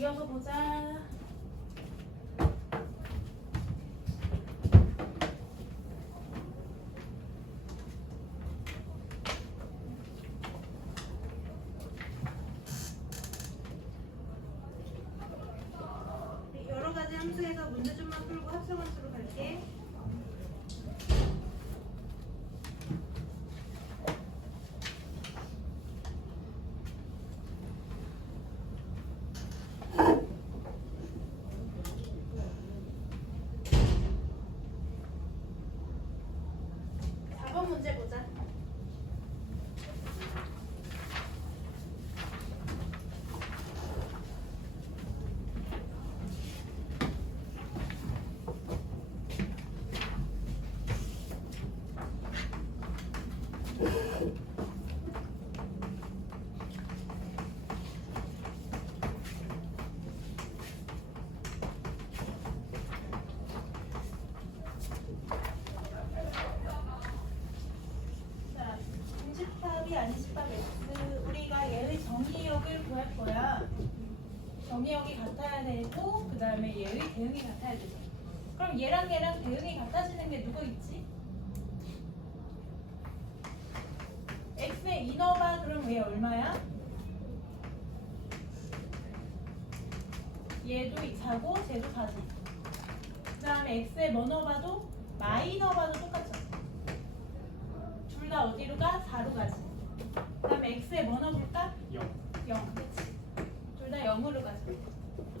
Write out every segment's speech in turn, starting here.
이어서 보자. 여러 가지 함수에서 문제 좀만 풀고 합성 함수로 갈게. 문제 보자. 안시밥 x 우리가 얘의 정의역을 구할 거야. 정의역이 같아야 되고 그 다음에 얘의 대응이 같아야 되죠. 그럼 얘랑 얘랑 대응이 같아지는 게 누구 있지? x의 인어가 그럼 얘 얼마야? 얘도 4고 쟤도 4지. 그 다음에 x의 뭐너봐도 마이너봐도 똑같죠. 둘 다 어디로 가? 4로 가지. 그 다음에 x에 뭐 넣어볼까? 0. 그치. 둘 다 0으로 가죠.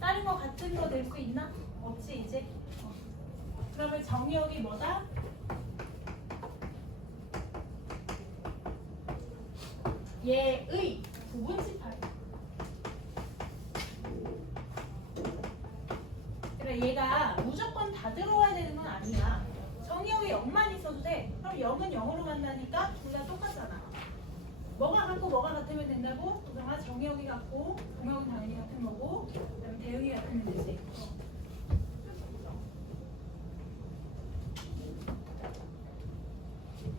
다른 거 같은 거 될 수 있나? 없지 이제. 그러면 정의역이 뭐다? 얘의 부분집합. 그러니까 얘가 무조건 다 들어와야 되는 건 아니야. 정의역에 0만 있어도 돼. 그럼 0은 0으로 간다니까 둘 다 똑같잖아. 뭐가 같고 뭐가 같으면 된다고? 그동안 정의역이 같고 동역은 당연히 같은 거고 그다음에 대응이 같으면 되지.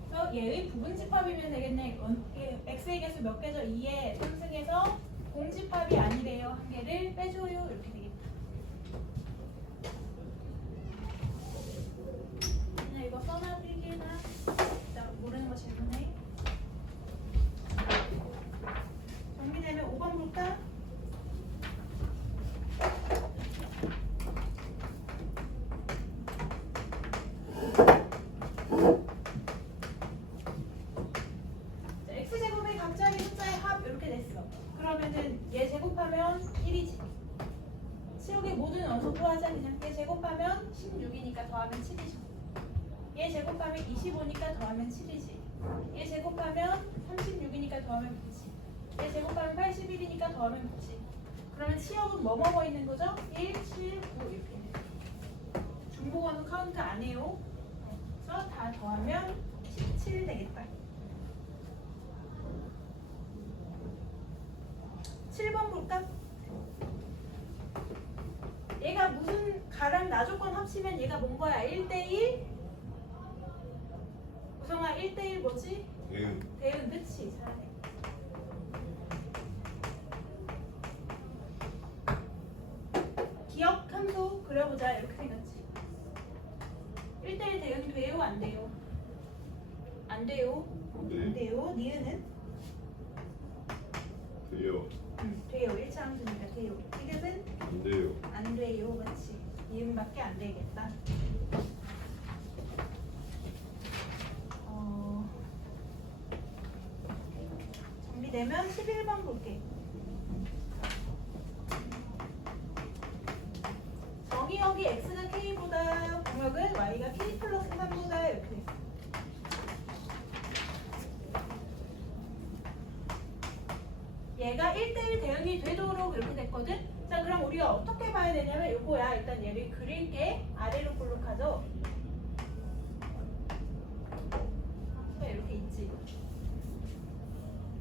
그래서 얘의 부분집합이면 되겠네. x의 개수 몇 개죠? 2에 3승에서 공집합이 아니래요. 한 개를 빼줘요. 이렇게 되겠다. 그냥 이거 써놔 필기나 모르는 거 질문해. 정리되면 5번 볼까? 자, x제곱이 갑자기 숫자의 합 이렇게 됐어. 그러면은 얘 제곱하면 1이지. 치우기 모든 원소 구하자. 그냥 얘 제곱하면 16이니까 더하면 7이지. 얘 제곱하면 25니까 더하면 7이지. 얘 제곱하면 36이니까 더하면 9지. 얘 제곱하면 81이니까 더하면 9지. 그러면 치역은 뭐뭐 있는 거죠? 1, 7, 9 이렇게. 중복원은 카운트 안 해요. 그래서 다 더하면 17 되겠다. 7번 볼까? 얘가 무슨 가랑 나조건 합치면 얘가 뭔 거야? 1대1? 우성아 1대1 뭐지? 대응. 대응 그치? 잘하네. 기억 함수 그려보자. 이렇게 생겼지. 1대1 대응 돼요? 안 돼요? 안 돼요? 네. 안 돼요? 니은은? 돼요. 돼요. 1차 함수니까 돼요. 이것은? 안 돼요. 안 돼요. 그렇지. 니은밖에 안 되겠다. 정리되면 11번 볼게. 정의역이 x가 k보다 공역은 y가 k 플러스 3보다 이렇게 돼. 얘가 1대1 대응이 되도록 이렇게 됐거든? 자, 그럼 우리가 어떻게 봐야 되냐면 이거야. 일단 얘를 그릴게. 아래로 볼록하죠? 이렇게 있지.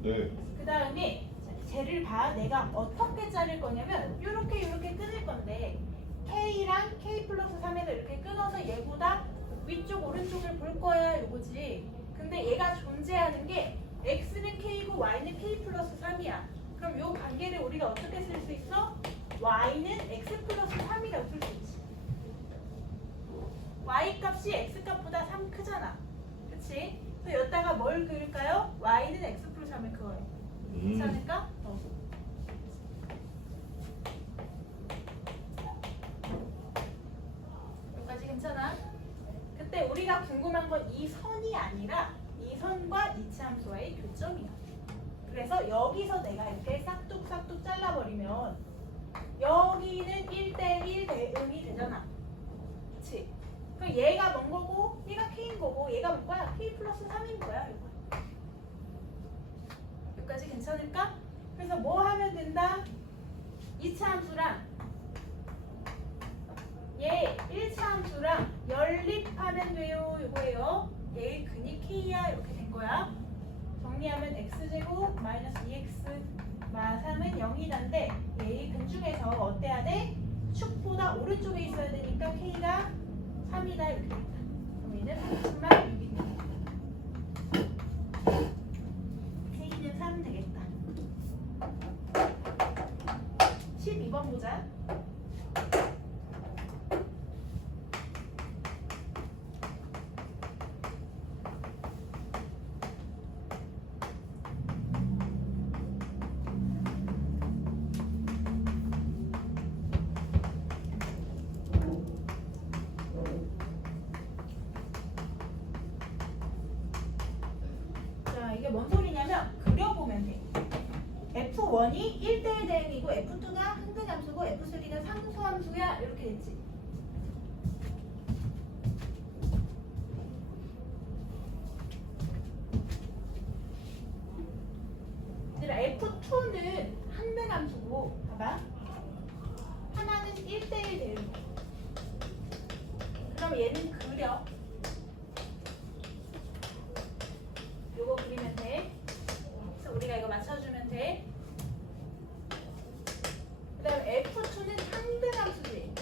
네. 그 다음에 쟤를 봐. 내가 어떻게 자를 거냐면 이렇게 끊을 건데 K랑 K 플러스 3에서 이렇게 끊어서 얘보다 위쪽 오른쪽을 볼 거야 이거지. 근데 얘가 존재하는 게 X는 K고 Y는 K 플러스 3이야. 그럼 이 관계를 우리가 어떻게 쓸 수 있어? y는 x 플러스 3이라고 풀 수 있지. y 값이 x 값보다 3 크잖아. 그치? 그래서 여기다가 뭘 그릴까요? y는 x 플러스 3을 그어요. 괜찮을까? 여기까지 괜찮아? 그때 우리가 궁금한 건 이 선이 아니라 이 선과 이치함수와의 교점이야. 그래서 여기서 내가 이렇게 싹둑싹둑 잘라버리면 여기는 1대1 대응이 되잖아. 그치? 그럼 얘가 뭔 거고 얘가 k인 거고 얘가 뭔 거야? k 플러스 3인 거야. 이거. 여기까지 괜찮을까? 그래서 뭐 하면 된다? 2차 함수랑 얘 1차 함수랑 연립하면 돼요. 이거예요. 얘의 근이 k야. 이렇게 된 거야. 정리하면 x제곱 마이너스 2x 마 3은 0이란데 얘의 근 중에서 어때야 돼? 축보다 오른쪽에 있어야 되니까 k가 3이다. 이렇게 된다. 그럼 얘는 3만 6이다. k는 3 되겠다. 12번 보자. 이게 뭔 소리냐면 그려보면 돼. F1이 1대1 대응이고 F2가 항등함수고 F3는 상수함수야. 이렇게 됐지. 얘들아 F2는 항등함수고 봐봐. 하나는 1대1 대응. 그럼 얘는 그려. 요거 그리면 돼. 그래서 우리가 이거 맞춰주면 돼. 그 다음에 F2는 항등함수지.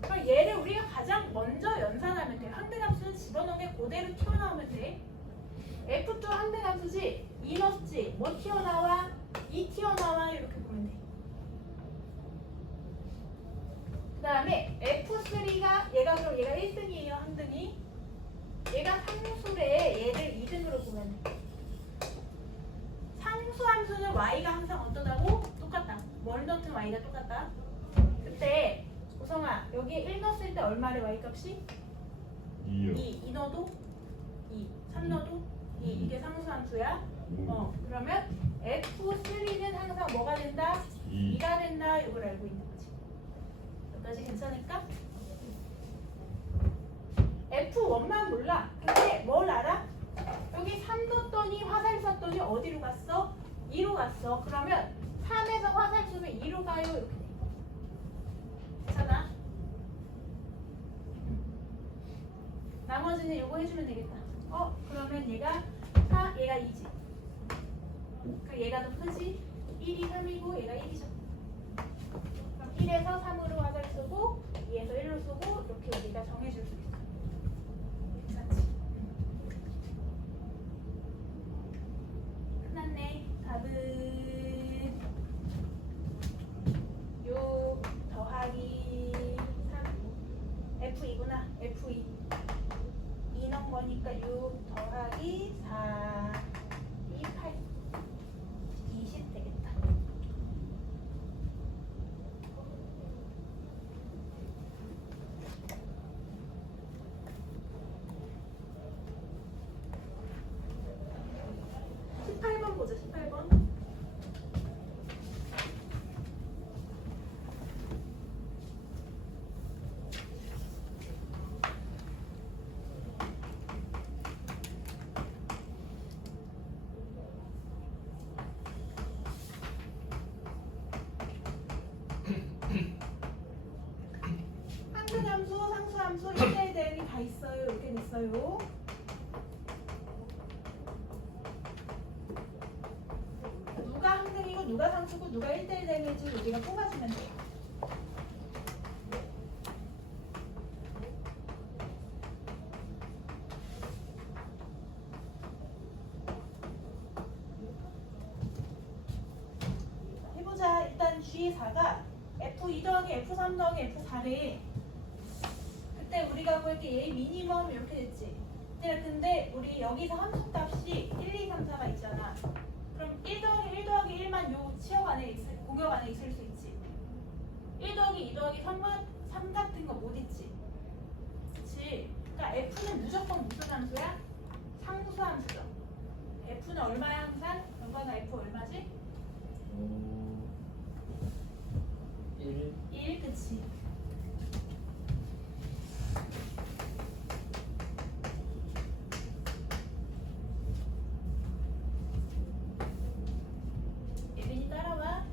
그럼 얘를 우리가 가장 먼저 연산하면 돼. 항등함수는 집어넣은 게 그대로 튀어나오면 돼. F2 항등함수지. 2 넣었지. 뭐 튀어나와? 2 튀어나와. 이렇게 보면 돼. 그 다음에 F3가 얘가 그럼 얘가 1등이에요. 항등이. 얘가 상수래. 얘를 2등으로 보면 돼. 상수함수는 y가 항상 어떠다고? 똑같다. 뭘 넣든 y가 똑같다. 그때 고성아 여기에 1 넣었을 때 얼마래 y 값이? 2요. 2 넣어도 2, 3 넣어도 2. 이게 상수함수야. 그러면 F3는 항상 뭐가 된다? 2가 된다. 이걸 알고 있는 거지. 여기까지 괜찮을까? F1만 몰라. 근데 뭘 알아? 여기 3 넣었더니 화살 쐈더니 어디로 갔어? 2로 갔어. 그러면 3에서 화살 쏘면 2로 가요. 이렇게 돼. 괜찮아? 나머지는 이거 해주면 되겠다. 그러면 얘가 4, 얘가 2지. 그럼 얘가 더 크지? 1이 3이고 얘가 1이죠. 그럼 1에서 3으로 화살 쏘고 2에서 1로 쏘고 이렇게 우리가 정해줄 수 있어. 괜찮지? 끝났네. 답은 6 더하기 3 F2구나. F2 2 넣은 거니까 6 더하기 4 2, 8 20 되겠다. 보자. 18번. 항등함수, 상수함수, 1대1 대응이 다 있어요. 이렇게 됐어요. 누가 항등이고 누가 상수고 누가 1대1 대응인지 우리가 뽑아주면 돼. 해보자. 일단 G4가 F2 더하기 F3 더하기 F4래. 그때 우리가 구할 때 얘 미니멈 이렇게 됐지. 근데 우리 여기서 함수값이 1, 2, 3, 4가 있잖아. 그럼 1 더하기 1 더하기 1만 요 치역 안에 있을, 공역 안에 있을 수 있지. 1 더하기 2 더하기 3 같은 거 못 있지. 그치? 그러니까 F는 무조건 무슨 함수야? 상수 함수죠. F는 얼마야 항상? 결과가 F 얼마지? 1. 1, 그치? 예빈이 따라와.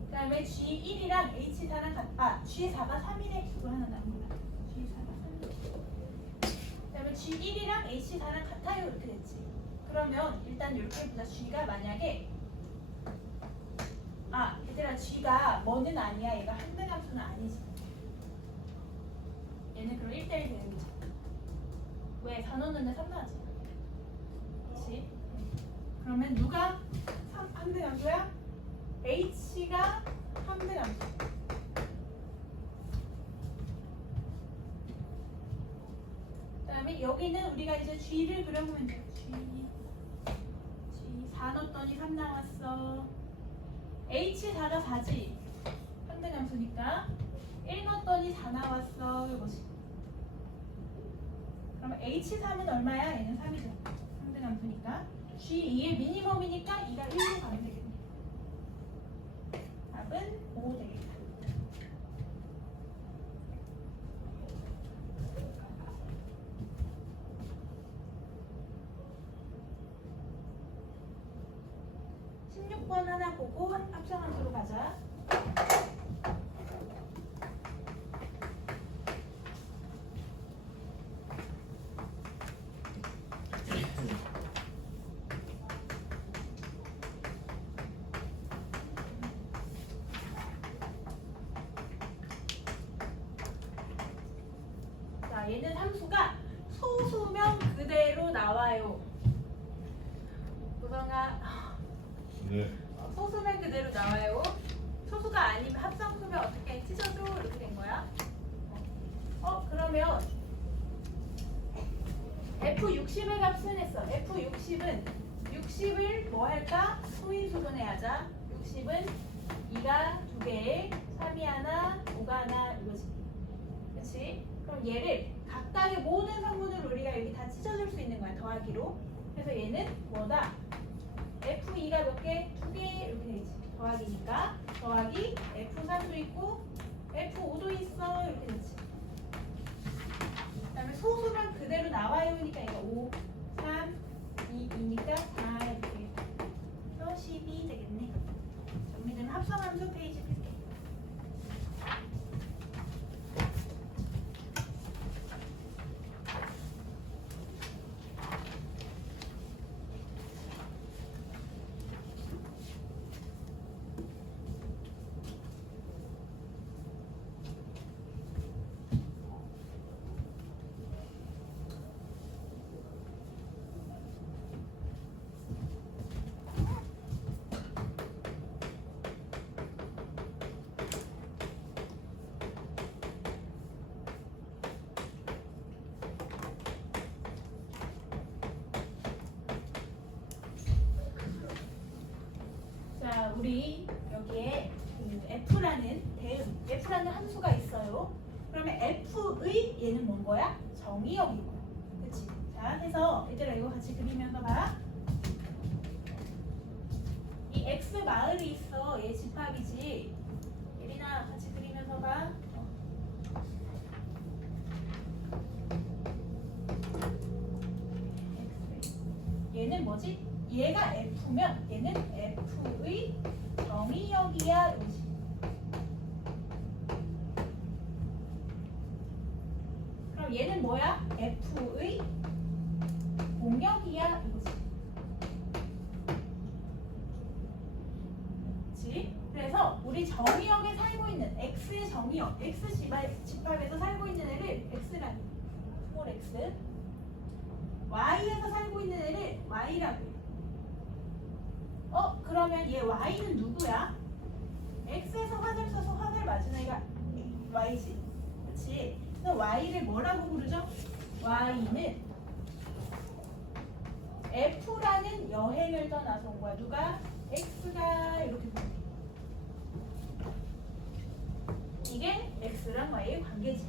그 다음에 G1이랑 H4랑 같아. G4가 3이래. 이거 하나 남은 거야. G4가 3. 그 다음에 G1이랑 H4랑 같아요. 이렇게 됐지. 그러면 일단 이렇게 보자. G가 만약에 얘들아 G가 뭐는 아니야. 얘가 한등함수는 아니지. 얘는 그럼 1대1 되는 거지. 왜? 4 넣는데 3 나왔지. 그치? 그러면 누가 한등함수야? H가 한등함수. 그 다음에 여기는 우리가 이제 G를 그려보면 돼. G 4 넣었더니 3 나왔어. H4가 4지. 한등함수니까 1 넣었더니 4 나왔어. 이거지. 그러면 H3은 얼마야? 얘는 3이죠. 한등함수니까 G2의 미니멈이니까 2가 1로 가면 되겠네. 답은 5 되겠다. 하나 보고 합성함수로 가자. 자, 얘는 함수가 소수면 그대로 나와요. 구성아. 네. 소수면 그대로 나와요. 소수가 아니면 합성수면 어떻게 찢어줘? 이렇게 된 거야. 그러면 F60의 값은 했어. F60은 60을 뭐 할까? 소인수분해하자. 60은 2가 2개, 3이 하나, 5가 하나 이거지. 그렇지? 그럼 얘를 각각의 모든 성분을 우리가 여기 다 찢어줄 수 있는 거야. 더하기로. 그래서 얘는 뭐다? F2가 몇 개? 2개 이렇게 되지. 더하기니까 더하기 F3도 있고 F5도 있어 이렇게 되지. 그 다음에 소수면 그대로 나와요 니까 얘가 5, 3, 2, 2니까 4 이렇게 되겠다. 그래서 12 되겠네. 정리되면 합성함수 페이지 필게. 자, 우리 여기에 그 F라는 함수가 있어요. 그러면 F의 얘는 뭔 거야? 정의역인 거야. 그치? 자, 해서 얘들아 이거 같이 그리면서 봐. 이 X 마을이 있어. 얘 집합이지. 예린아 같이 그리면서 봐. 얘는 뭐지? 얘가 F면 얘는 F의 정의역이야. 이거지. 그럼 얘는 뭐야? F의 공역이야. 이거지. 그치? 그래서 우리 정의역에 살고 있는 X의 정의역, X 집합에서 살고 있는 애를 X라고 해. 스몰 X. Y에서 살고 있는 애를 Y라고 해. 그러면 얘 Y는 누구야? x에서 화살 써서 화살 맞은 애가 y지. 그치? 그래서 y를 뭐라고 부르죠? y는 f라는 여행을 떠나서 온 거야. 누가? x가 이렇게 부르. 이게 x랑 y의 관계지.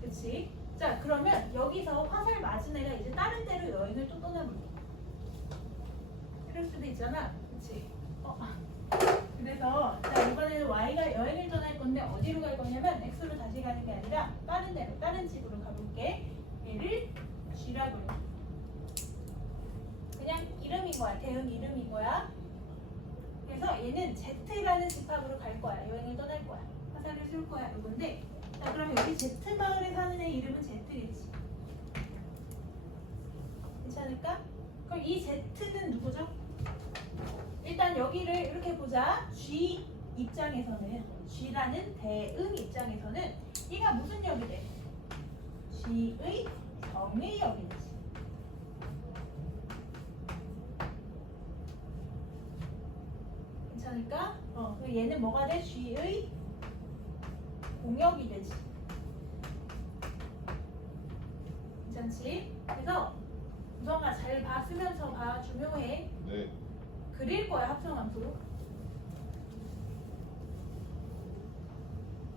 그치? 자, 그러면 여기서 화살 맞은 애가 이제 다른 데로 여행을 또 떠나볼게. 이럴 수도 있잖아. 그치? 그래서 자, 이번에는 y가 여행을 떠날 건데 어디로 갈 거냐면 x로 다시 가는 게 아니라 다른 데로, 다른 집으로 가볼게. 얘를 g라고 해. 그냥 이름인 거야. 대응 이름인 거야. 그래서 얘는 z라는 집합으로 갈 거야. 여행을 떠날 거야. 화살을 쏠 거야. 이건데 자, 그럼 여기 Z 마을에 사는 애 이름은 Z겠지. 괜찮을까? 그럼 이 Z는 누구죠? 일단 여기를 이렇게 보자. G 입장에서는 G라는 대응 입장에서는 얘가 무슨 역이 돼? G의 정의 역이지. 괜찮을까? 그럼 얘는 뭐가 돼? G의 공역이 되지. 괜찮지? 그래서 우성아 잘 봐. 쓰면서 봐. 중요해. 네. 그릴 거야 합성함수.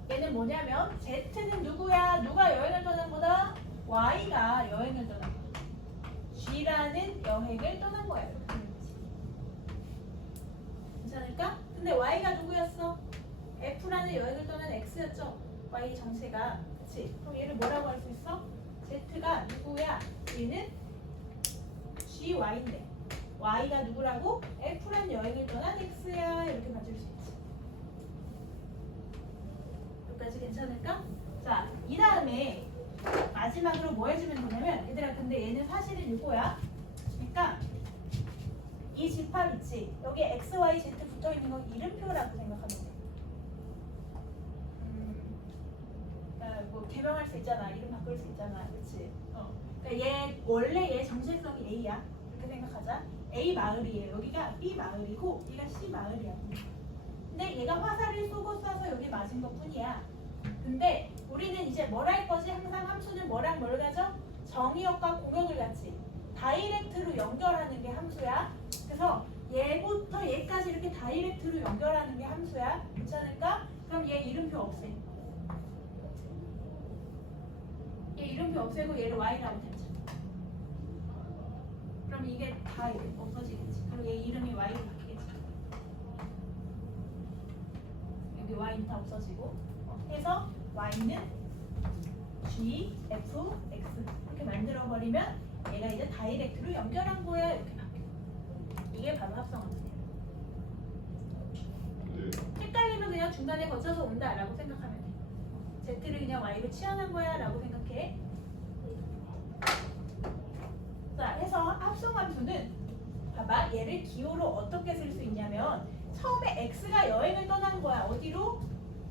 얘는 뭐냐면 Z는 누구야? 누가 여행을 떠난 거다? Y가 여행을 떠난 거야. G라는 여행을 떠난 거야. 이렇게 되는 거지. 괜찮을까? 근데 Y가 누구였어? F라는 여행을 떠난 X였죠. Y 정체가. 그치? 그럼 얘를 뭐라고 할 수 있어? Z가 누구야? 얘는 GY인데 Y가 누구라고? F라는 여행을 떠난 X야. 이렇게 맞을 수 있지. 여기까지 괜찮을까? 자, 이 다음에 마지막으로 뭐 해주면 되냐면 얘들아 근데 얘는 사실은 이거야. 그러니까 이 집합 있지? 여기 X, Y, Z 붙어있는 거 이름표라고 생각하면 돼. 뭐 개명할 수 있잖아. 이름 바꿀 수 있잖아. 그치? 그러니까 얘 원래 얘 정체성이 A야. 이렇게 생각하자. A 마을이에요. 여기가 B 마을이고 얘가 C 마을이야. 근데 얘가 화살을 쏘고 쏴서 여기 맞은 것 뿐이야. 근데 우리는 이제 뭘 할 거지? 항상 함수는 뭐랑 뭘 가져? 정의역과 공역을 같이 다이렉트로 연결하는 게 함수야. 그래서 얘부터 얘까지 이렇게 다이렉트로 연결하는 게 함수야. 괜찮을까? 그럼 얘 이름표 없애. 얘 이름표 없애고 얘를 Y라고 되지. 그럼 이게 다 이제 없어지겠지. 그럼 얘 이름이 Y로 바뀌겠지. 여기 Y는 다 없어지고 해서 Y는 G, F, X 이렇게 만들어버리면 얘가 이제 다이렉트로 연결한 거야. 이렇게 바뀌어. 이게 바로 합성함수야. 네. 헷갈리면 그냥 중간에 거쳐서 온다라고 생각하면 돼. Z를 그냥 Y로 치환한 거야 라고 생각해. 자, 해서 합성함수는 봐봐. 얘를 기호로 어떻게 쓸 수 있냐면 처음에 X가 여행을 떠난 거야. 어디로?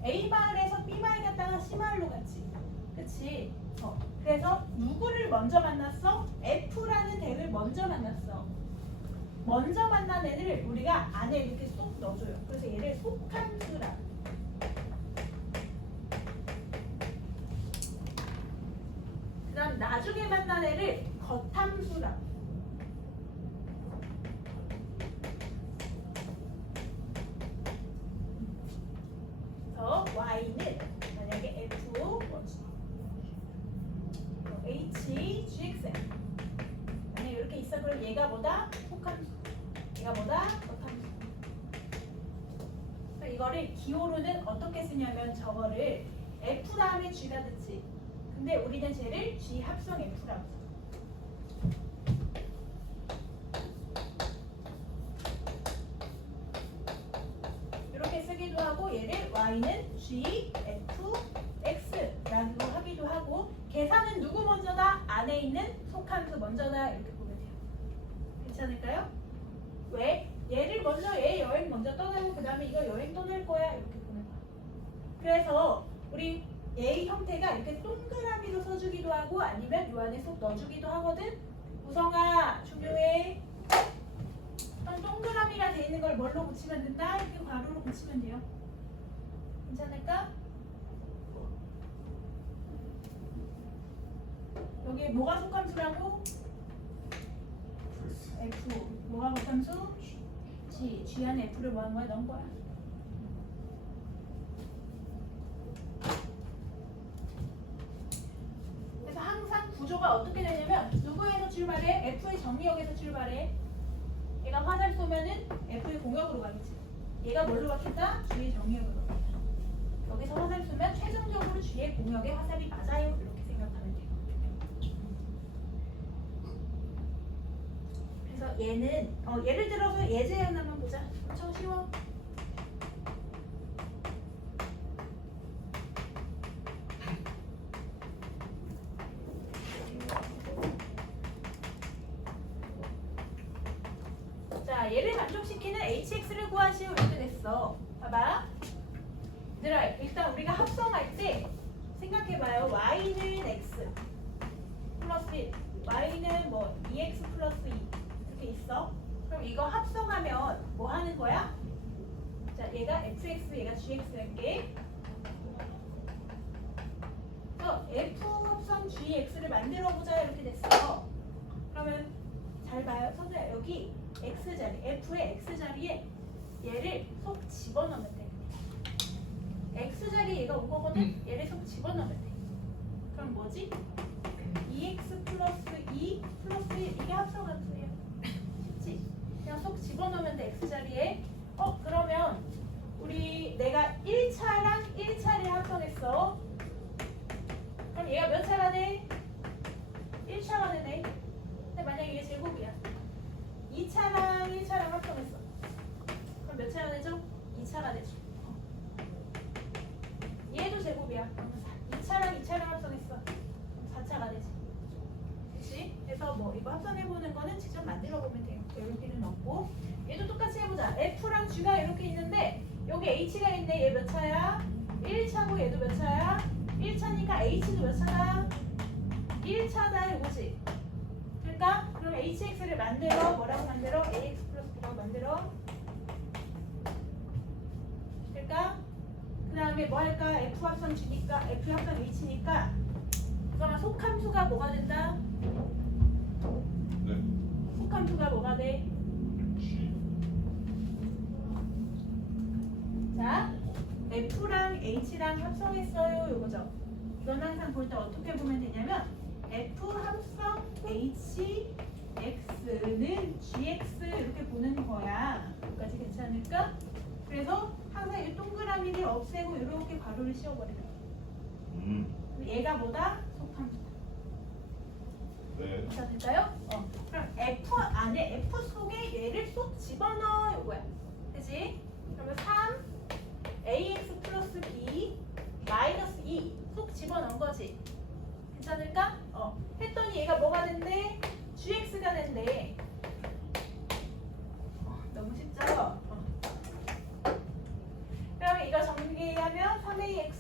A 마을에서 B 마을 갔다가 C 마을로 갔지. 그치? 그래서 누구를 먼저 만났어? F라는 덱을 먼저 만났어. 먼저 만난 애를 우리가 안에 이렇게 쏙 넣어줘요. 그래서 얘를 속함수라. 그 다음 나중에 만난 애를 겉함수라. 그래서 Y는 만약에 F, H, GX 만약에 이렇게 있어. 그럼 얘가 뭐다? 속함수. 얘가 뭐다? 겉함수. 이거를 기호로는 어떻게 쓰냐면 저거를 F 다음에 G가 듣지. 근데 우리는 쟤를 G 합성 F라고 써. 이렇게 쓰기도 하고 얘를 Y는 G, F, X라고 하기도 하고 계산은 누구 먼저다? 안에 있는 속함수 먼저다. 이렇게 보면 돼요. 괜찮을까요? 왜? 얘를 먼저 얘 여행 먼저 떠나고 그 다음에 이거 여행 떠날 거야. 이렇게 보는 거야. 그래서 우리 얘의 형태가 이렇게 동그라미로 써주기도 하고 아니면 요 안에 쏙 넣어주기도 하거든. 우성아 중요해. 동그라미가 돼 있는 걸 뭘로 붙이면 된다? 이렇게 괄호로 붙이면 돼요. 괜찮을까? 여기 뭐가 속함수라고? F. 뭐가 속함수? G. G 안에 F를 뭐 하는 거야? 넣은 거야. 그래서 항상 구조가 어떻게 되냐면 누구에서 출발해? F의 정리역에서 출발해. 얘가 화살 쏘면은 F의 공역으로 가겠지. 얘가 뭘로 바뀐다? G의 정리역으로 바뀐다. 여기서 화살 쏘면 최종적으로 G의 공역에 화살이 맞아요. 이렇게 생각하면 돼요. 그래서 얘는 예를 들어서 예제 하나만 보자. 엄청 쉬워. 자, 얘를 만족시키는 hx를 구하시오. 이렇게 됐어. 봐봐. 얘들아, 일단 우리가 합성할 때 생각해봐요. y는 x 플러스 1, y는 뭐 2x 플러스 2 이렇게 있어. 그럼 이거 합성하면 뭐 하는 거야? 자, 얘가 fx, 얘가 gx 할게. 그래서 f 합성 gx를 만들어보자. 이렇게 됐어. 그러면 잘 봐요. 선생님, 여기 x자리, f의 x자리에 얘를 속 집어넣으면 돼. x자리에 얘가 온 거거든? 얘를 속 집어넣으면 돼. 그럼 뭐지? 2x 플러스 2 플러스 1 이게 합성함수예요. 쉽지? 그냥 속 집어넣으면 돼. x자리에. 그러면 우리 내가 1차랑 1차를 합성했어. 그럼 얘가 몇 차가 돼? 1차가 되네. 근데 만약에 이게 제곱이야. 2차랑 1차랑 합성했어. 그럼 몇 차가 되죠? 2차가 되죠. 얘도 제곱이야. 2차랑 2차랑 합성했어. 4차가 되지. 그치? 그래서 뭐 이거 합성해보는 거는 직접 만들어보면 돼요. 이럴 필요는 없고. 얘도 똑같이 해보자. F랑 G가 이렇게 있는데 여기 H가 있네. 얘 몇 차야? 1차고 얘도 몇 차야? 1차니까 H도 몇 차다? 1차다 이거지. 그러니까 그럼 hx를 만들어. 뭐라고 만들어? ax 플러스 b라고 만들어. 그러니까 그 다음에 뭐 할까? f 합성 g니까 f 합성 h니까 그러면 속함수가 뭐가 된다? 네. 속함수가 뭐가 돼? G. 자, f랑 h랑 합성했어요. 요거죠. 이건 항상 볼 때 어떻게 보면 되냐면 f 합성 h x는 gx 이렇게 보는 거야. 여기까지 괜찮을까? 그래서 항상 이 동그라미를 없애고 이렇게 괄호를 씌워버려. 얘가 뭐다? 속함수다. 네. 괜찮을까요? 그럼 f 안에 f 속에 얘를 쏙 집어넣어. 요거야. 그치? 그러면 3 ax 플러스 b 마이너스 2 쏙 집어넣은 거지. 괜찮을까? 했더니 얘가 뭐가 된대? gx가 된대. 너무 쉽죠? 그러면 이거 정리하면 3ax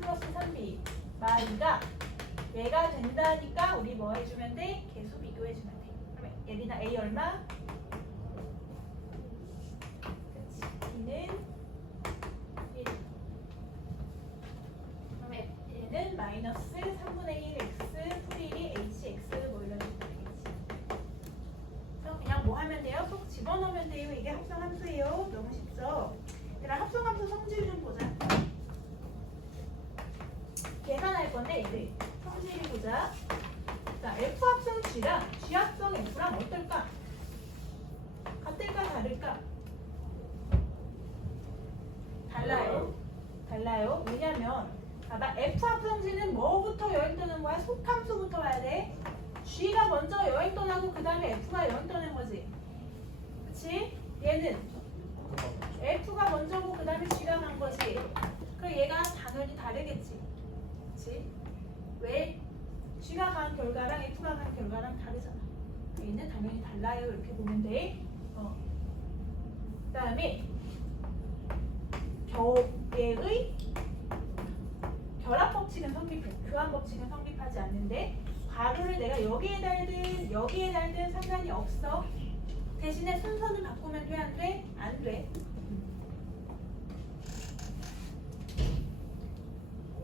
플러스 3b 마이가 얘가 된다니까 우리 뭐 해주면 돼? 계수 비교해주면 돼. 그러면 얘리나 a 얼마? 그치. b는 1. 그러면 얘는 마이너스 3분의 1 x 풀이 1이 hx 뭐 이런 식으로 되겠지. 그래서 그냥 뭐 하면 돼요? 속 집어넣으면 돼요. 이게 합성함수예요. 너무 쉽죠? 얘랑 합성함수 성질 좀 보자. 계산할 건데 이제 성질을 보자. 자, f 합성 g랑 g 합성 f랑 어떨까? 같을까 다를까? 달라요. 달라요. 왜냐면 봐봐, f 합성 g는 뭐부터 여행 떠는 거야? 속함수부터 와야 돼. g가 먼저 여행 떠나고 그 다음에 f가 여행 떠는 거지. 그치? 얘는 f가 먼저고 그 다음에 g가 간 거지. 그럼 얘가 당연히 다르겠지. 그치? 왜? g가 간 결과랑 f가 간 결과랑 다르잖아. 얘는 당연히 달라요. 이렇게 보면 돼. 그 다음에 얘의 결합 법칙은 성립해. 교환 법칙은 성립하지 않는데 괄호를 내가 여기에 달든 여기에 달든 상관이 없어. 대신에 순서는 바꾸면 돼? 안 돼? 안 돼.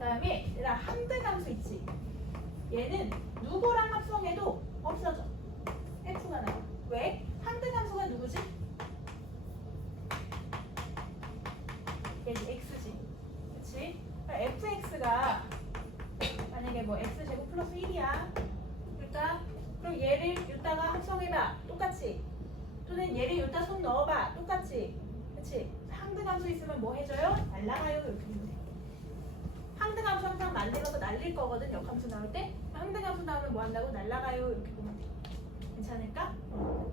그다음에 얘들아 함등함수 있지. 얘는 누구랑 합성해도 없어져. F가 나와. 왜? 함등함수가 누구지? 얘는 X지. 그치? fx가 만약에 뭐 x제곱 플러스 1이야. 그러니까 그럼 얘를 여기다가 합성해봐. 똑같이. 또는 얘를 여기다 손 넣어봐. 똑같이. 그치? 항등함수 있으면 뭐 해줘요? 날라가요. 이렇게 하면 돼. 항등함수 항상 만들어서 날릴 거거든. 역함수 나올 때. 항등함수 나오면 뭐 한다고? 날라가요. 이렇게 보면 돼. 괜찮을까? 뭐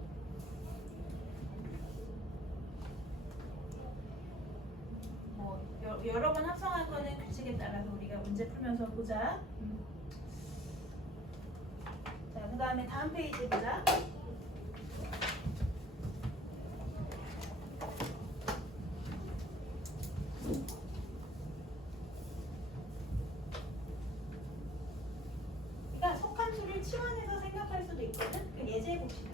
여러 번 합성한 거는 규칙에 따라서 우리가 문제 풀면서 보자. 자, 그 다음에 다음 페이지 보자. 그러니까 속함수를 치환해서 생각할 수도 있거든. 그 예제해 봅시다.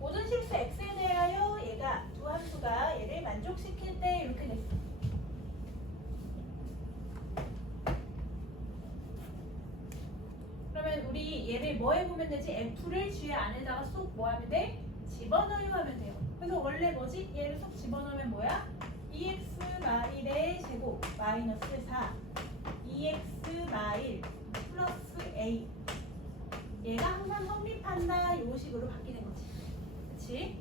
모든 실수 x에 대하여 얘가 두 함수가 얘를 만족시킬 때 이렇게 됐어. 그러면 우리 얘를 뭐 해보면 되지? f를 g 안에다가 쏙 뭐 하면 돼? 집어넣으려 하면 돼요. 그래서 원래 뭐지? 얘를 쏙 집어넣으면 뭐야? 2x 마일의 제곱 마이너스 4 2x 마일 플러스 a 얘가 항상 성립한다 이 식으로 바뀌는 거지. 그치?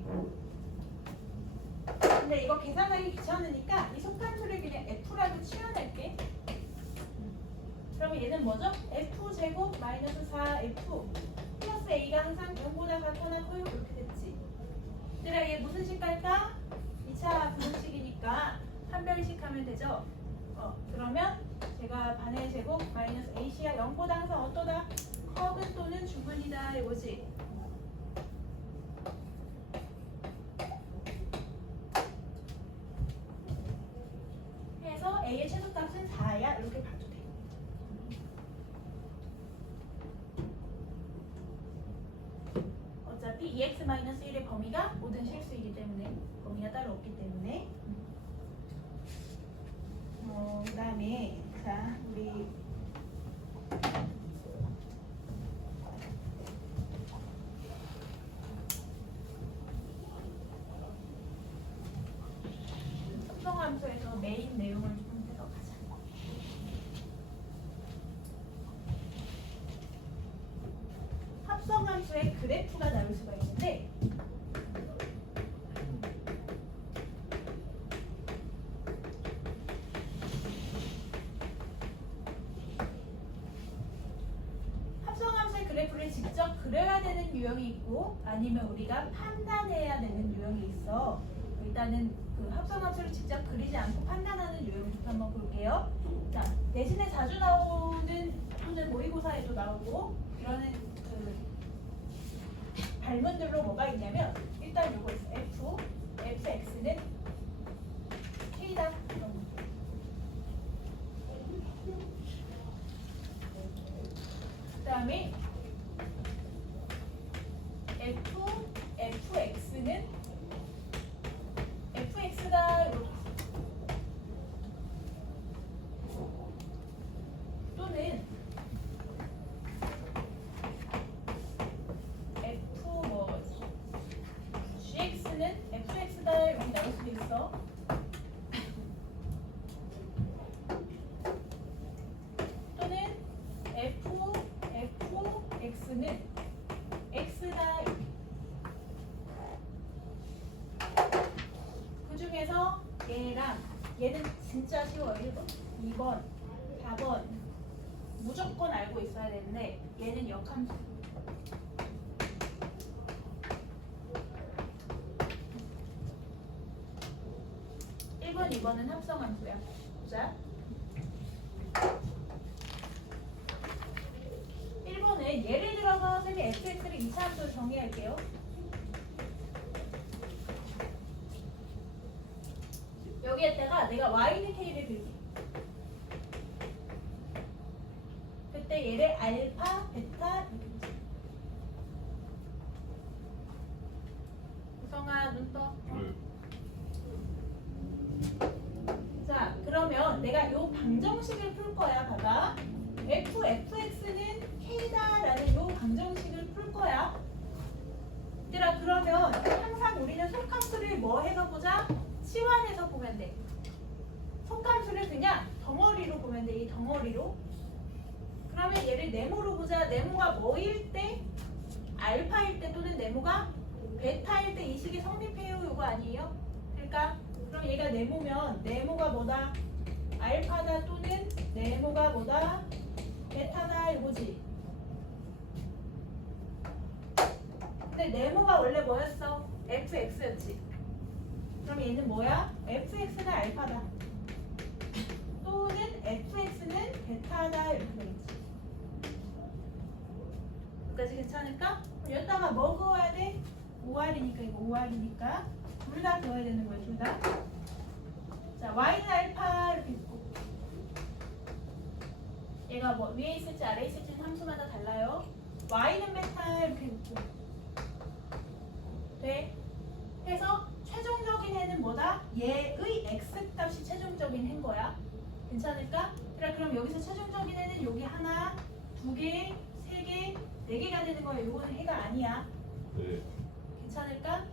근데 이거 계산하기 귀찮으니까 이 속함수를 그냥 f라고 치환할게. 그러면 얘는 뭐죠? f제곱 마이너스 4f 플러스 a가 항상 0보다 작거나 커요. 이렇게 됐지. 얘들아 얘 무슨 식 갈까? 2차 분식이니까 판별식 하면 되죠. 그러면 제가 반의 제곱 마이너스 ac가 0보다 항상 어떠다? 커든 또는 중근이다 이거지. 해서 a의 최소값은 4야 이렇게 봐도 돼. 어차피 2x-1의 범위가 모든 실수이기 때문에 범위가 따로 없기 때문에 그 다음에 자 우리 합성함수에서 메인 내용을 좀 들어가자. 합성함수의 그래프가 나올 수가 있는데 합성함수의 그래프를 직접 그려야 되는 유형이 있고 아니면 우리가 판단해야 되는 유형이 있어. 일단은 그 합성함수를 직접 그리지 않고 판단하는 유형부터 한번 볼게요. 자, 대신에 자주 나오는 또는 모의고사에도 나오고 그러는 그 발문들로 뭐가 있냐면 일단 요거 있어. fx는 k다. 그 다음에 fx는 fx가 또는 gx는 fx다 이렇게 나올 수도 있어. 또는 fx는 x다 이렇게. 그 중에서 얘는 진짜 쉬워요. 1번, 2번, 4번 무조건 알고 있어야 되는데 얘는 역함수. 1번, 2번은 합성함수야. 보자. 1번은 예를 들어서 선생님이 fx를 2차 함수로 정의할게요. 여기에다가 내가 y는 k를 그릴게. 그때 얘를 알파, 베타 이렇게 그리자. 우성아 눈 떠. 네. 자, 그러면 내가 요 방정식을 풀 거야. 봐봐. fx는 k다라는 요 방정식을 풀 거야. 얘들아, 그러면 항상 우리는 속함수를 뭐 해서 보자? 치환해서 보면 돼. 속함수를 그냥 덩어리로 보면 돼. 이 덩어리로. 그러면 얘를 네모로 보자. 네모가 뭐일 때? 알파일 때 또는 네모가 베타일 때 이 식이 성립해요. 이거 아니에요? 그러니까 그럼 얘가 네모면 네모가 뭐다? 알파다 또는 네모가 뭐다? 베타다 이거지. 근데 네모가 원래 뭐였어? fx였지. 그럼 얘는 뭐야? fx는 알파다. 또는 fx는 베타다 이렇게 되겠지. 여기까지 괜찮을까? 그럼 여기다가 뭐 그어야 돼? 5R이니까 이거 5R이니까 둘 다 그어야 되는 거야. 둘 다. 자, y는 알파 이렇게 있고 얘가 뭐 위에 있을지 아래에 있을지는 함수마다 달라요. y는 베타 이렇게 있고 돼. 해서 최종적인 해는 뭐다? 얘의 x 값이 최종적인 해인 거야. 괜찮을까? 그럼 여기서 최종적인 해는 여기 하나, 두 개, 세 개, 네 개가 되는 거야. 요거는 해가 아니야. 네. 괜찮을까?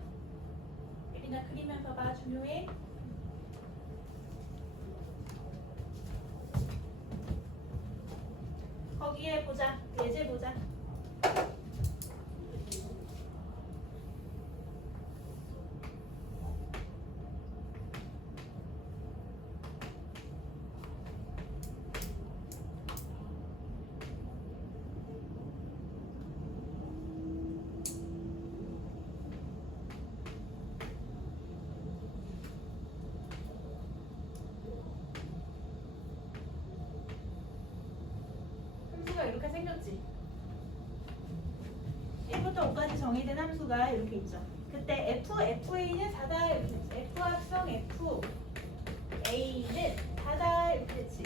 예린아 그리면 봐봐. 중요해. 거기에 보자. 예제 보자. 함수가 이렇게 생겼지. 1부터 5까지 정의된 함수가 이렇게 있죠. 그때 FA는 4다 이렇게 됐지. F 합성 FA는 4다 이렇게 됐지.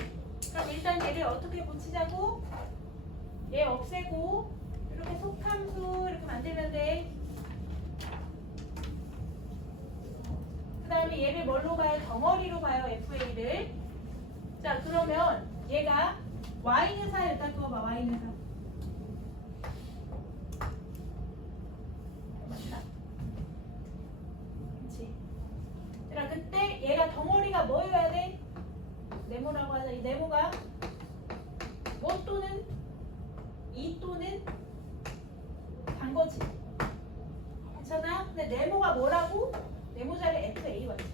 그럼 일단 얘를 어떻게 붙이자고? 얘 없애고 이렇게 속함수 이렇게 만들면 돼. 그 다음에 얘를 뭘로 봐요? 덩어리로 봐요. FA를. 자, 그러면 얘가 y는 4 일단 그어봐. y는 4. 맞다. 그렇지. 그럼 그때 얘가 덩어리가 뭐여야 돼? 네모라고 하자. 이 네모가 뭐 또는 이 또는 단 거지. 괜찮아? 근데 네모가 뭐라고? 네모 자리에 FA 맞지?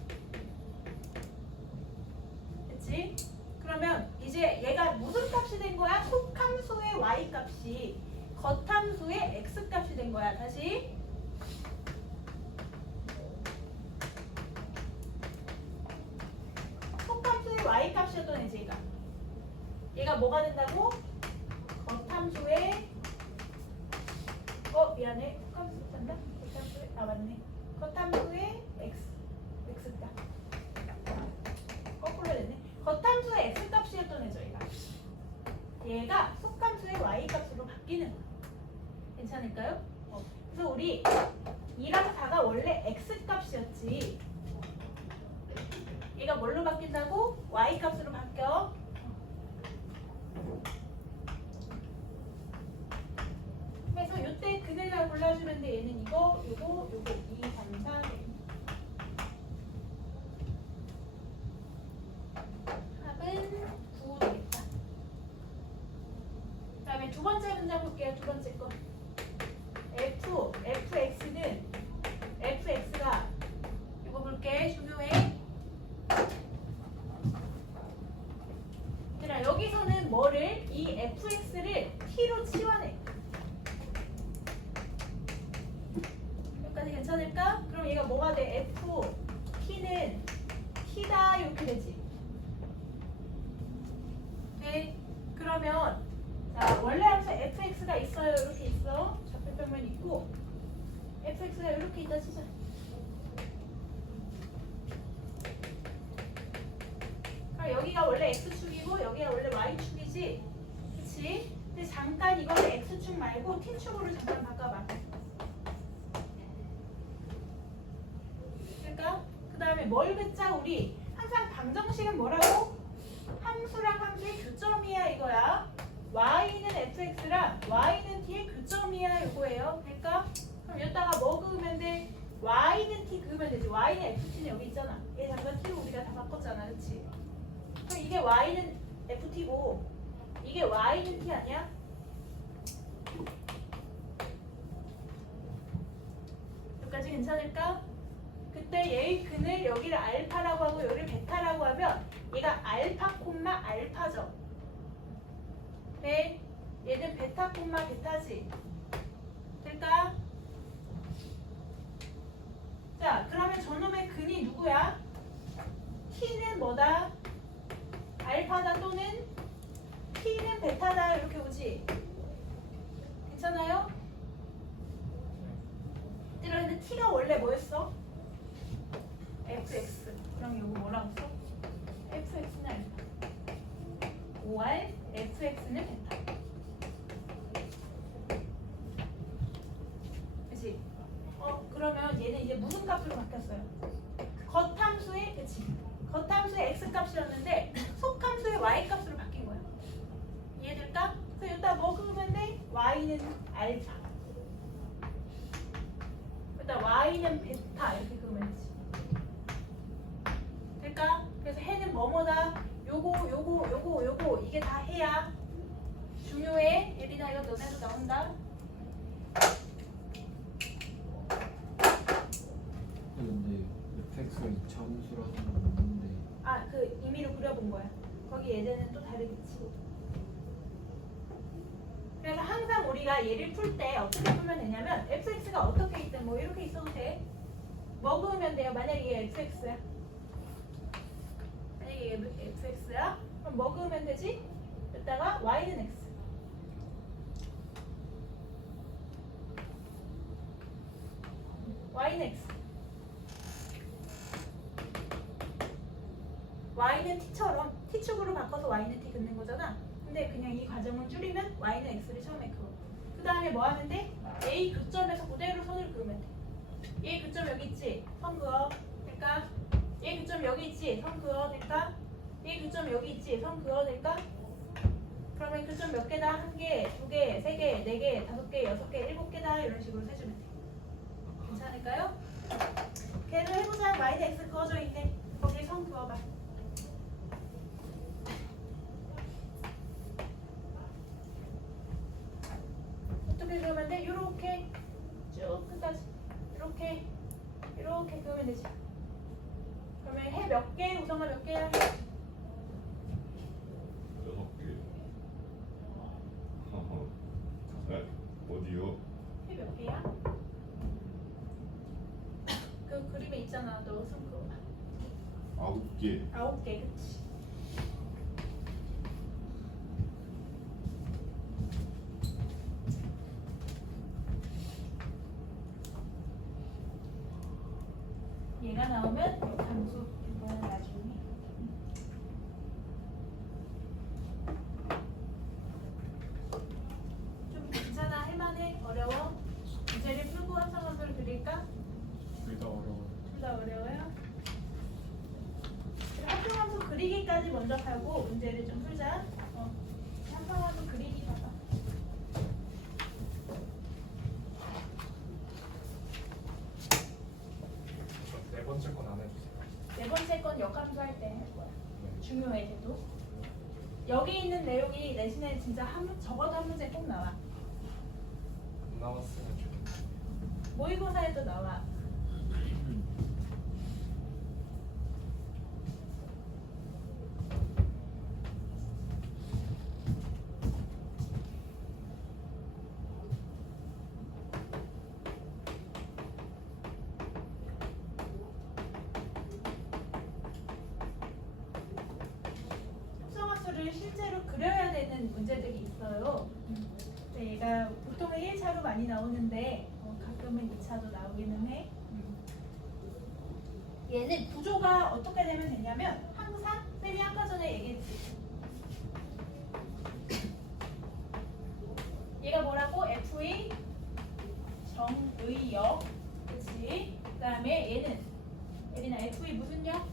그치? 그러면 이제 얘가 무슨 값이 된 거야? 속함수의 y 값이 겉함수의 x 값이 된 거야. 다시 속함수의 y 값이었던 애지. 얘가 뭐가 된다고? 겉함수의 미안해. 속함수 쓴다? 겉함수의 맞네. 겉함수의 x값 거꾸로 됐네. 겉함수의 x값이었던 애죠. 얘가 속함수의 y값으로 바뀌는 거야. 괜찮을까요? 그래서 우리 2랑 4가 원래 x값이었지. 얘가 뭘로 바뀐다고? y값으로 바뀌어. 그래서 이때 그네가 골라주면 돼. 얘는 이거, 요거, 2, 3, 4, 4. 합은 9 되겠다. 그 다음에 두 번째 문장 볼게요. 두 번째 거. fx가 이거 볼게. 중요해. 얘들아, 여기서는 뭐를? 이 fx를 t로 치환해. 여기까지 괜찮을까? 그럼 얘가 뭐가 돼? t는 t다 이렇게 되지. 네. 그러면 자, 원래 함수 fx가 있어요. 이렇게 있어. 좌표평면 있고 fx가 이렇게 있다 치자. 여기가 원래 x축이고 여기가 원래 y축이지, 그치? 근데 잠깐 이거를 x축 말고 t축으로 잠깐 바꿔봐. 그러니까 그 다음에 뭘 긋자? 우리 항상 방정식은 뭐라고? 함수랑 함수의 교점이야 이거야. y는 fx랑 y는 t의 교점이야 이거예요. 그러니까 그럼 여기다가 뭐 그으면 돼? y는 t 그으면 되지. y는 ft는 여기 있잖아. 얘 잠깐 t로 우리가 다 바꿨잖아, 그렇지? 그럼 이게 y는 ft고 이게 y는 t 아니야? 여기까지 괜찮을까? 그때 얘의 근을 여기를 알파라고 하고 여기를 베타라고 하면 얘가 알파 콤마 알파죠. 네, 얘는 베타 콤마 베타지. 될까? 자, 그러면 저놈의 근이 누구야? t는 뭐다? 알파다 또는 t는 베타다 이렇게 오지. 괜찮아요? 그런데 t가 원래 뭐였어? fx. 그럼 이거 뭐라고 써? fx는 알파. 5r fx는 베타. 그치? 그러면 얘는 이제 무슨 값으로 바뀌었어요? 겉함수의, 그치? 겉함수의 x 값이었는데 속함수의 y 값으로 바뀐 거야. 이해될까? 그래서 여기다 뭐 그으면 돼? y는 알파. 여기다 y는 베타 이렇게 그으면 되지. 될까? 그래서 해는 뭐뭐다? 요거 이게 다 해야 중요해. 예린아 이거 너네도 나온다. 근데 fx가 이차함수라는 건 없는데 아, 그 임의로 그려본 거야. 거기 예제는 또 다르겠지. 그래서 항상 우리가 얘를 풀 때 어떻게 풀면 되냐면 fx가 어떻게 있든 뭐 이렇게 있어도 돼. 뭐 그으면 돼요? 만약에 이게 fx야. 만약에 이게 fx야? 그럼 뭐 그으면 되지? 여기다가 y는 x. y는 x. y는 t처럼 t축으로 바꿔서 y는 t 긋는 거잖아. 근데 그냥 이 과정을 줄이면 y는 x를 처음에 그어. 그 다음에 뭐 하면 돼? A 교점에서 그대로 선을 그으면 돼. 얘 교점 여기 있지? 선 그어. 될까? 얘 교점 여기 있지? 선 그어. 될까? 얘 교점 여기 있지? 선 그어. 될까? 그러면 교점 몇 개다? 한 개, 두 개, 세 개, 네 개, 다섯 개, 여섯 개, 일곱 개다. 이런 식으로 세주면 돼. 괜찮을까요? 걔를 해보자. y는 x 그어져 있네. 거기에 선 그어봐. 어떻게 그으면 돼? 요렇게 쭉 끝까지 이렇게 그으면 되지. 그러면 해 몇 개? 우성아 몇 개야? 6개. 네, 어디요? 해 몇 개야? 그 그림에 있잖아. 너 손 그어봐. 9개. 9개, 그치? 얘가 나오면 함수 이거는 나중에. 좀 괜찮아? 할만해? 어려워? 문제를 풀고 함수함수를 그릴까? 둘 다 어려워. 둘 다 어려워요? 함수함수 그리기까지 먼저 하고 문제를 좀 풀자. 함수함수 그리기 봐봐. 네 번째 건 안 해주세요. 네 번째 건 역함수 할 때 할 거야. 네. 중요해 걔도. 여기 있는 내용이 내신에 진짜 적어도 한 문제 꼭 나와. 안 나왔으면 좋겠다. 모의고사에도 나와. 합성함수를 실제로 그려야 되는 문제들이 있어요. 근데 얘가 보통은 1차로 많이 나오는데 가끔은 2차도 나오기는 해. 얘는 구조가 어떻게 되면 되냐면 항상 쌤이 아까 전에 얘기했지. 얘가 뭐라고? F의 정의역. 그치? 그 다음에 얘는 예린아 F의 무슨 역?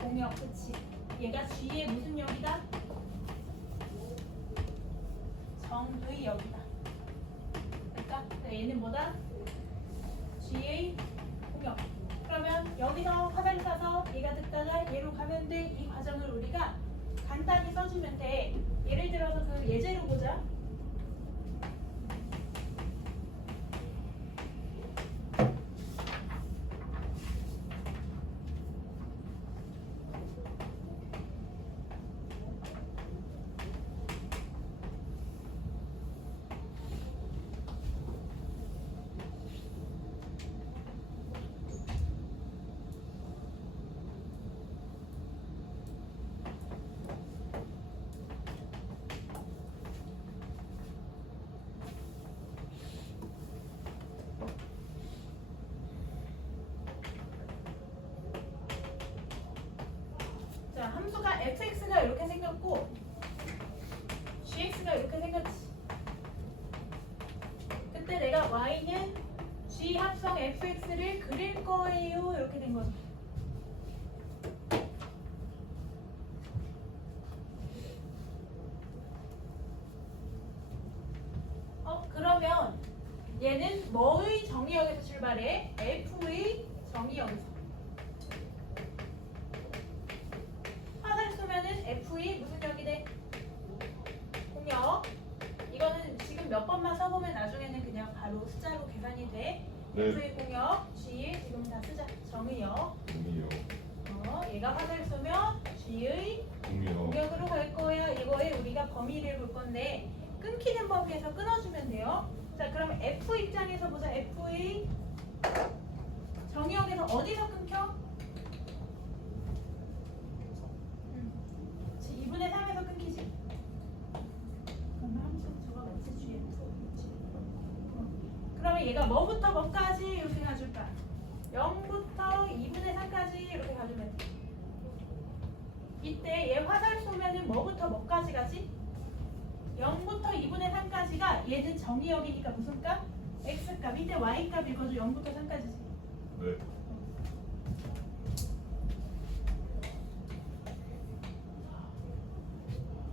공역. 그치? 얘가 G의 무슨 역이다? 정의역이다. 그러니까 얘는 뭐다? G의 공역. 그러면 여기서 화살을 쏴서 얘가 듣다가 얘로 가면 돼. 이 과정을 우리가 간단히 써주면 돼. 예를 들어서 그 예제로 보자. 자, 함수가 fx가 이렇게 생겼고 gx가 이렇게 생겼지. 그때 내가 y는 g 합성 fx를 그릴 거예요. 이렇게 된 거죠. 그러면 얘는 뭐의 정의역에서 출발해? f의 정의역에서. 화살 쏘면은 F의 무슨 역이 돼? 공역. 이거는 지금 몇 번만 써보면 나중에는 그냥 바로 숫자로 계산이 돼. 네. F의 공역, G의 지금 다 쓰자. 정의역. 공이요. 얘가 화살 쏘면 G의 공이요. 공역으로 갈 거야. 이거에 우리가 범위를 볼 건데 끊기는 범위에서 끊어주면 돼요. 자, 그러면 F 입장에서 보자. F의 정의역에서 어디서 끊겨? 2분의 3에서 끊기지. 그러면 함수 저거 같이 G에 그러면 얘가 뭐부터 뭐까지 이렇게 가줄까? 0부터 2분의 3까지 이렇게 가주면 돼. 이때 얘 화살 쏘면은 뭐부터 뭐까지 가지? 0부터 2분의 3까지가 얘는 정의역이니까 무슨 값? x값. 이때 y값 읽어줘. 0부터 3까지지. 네.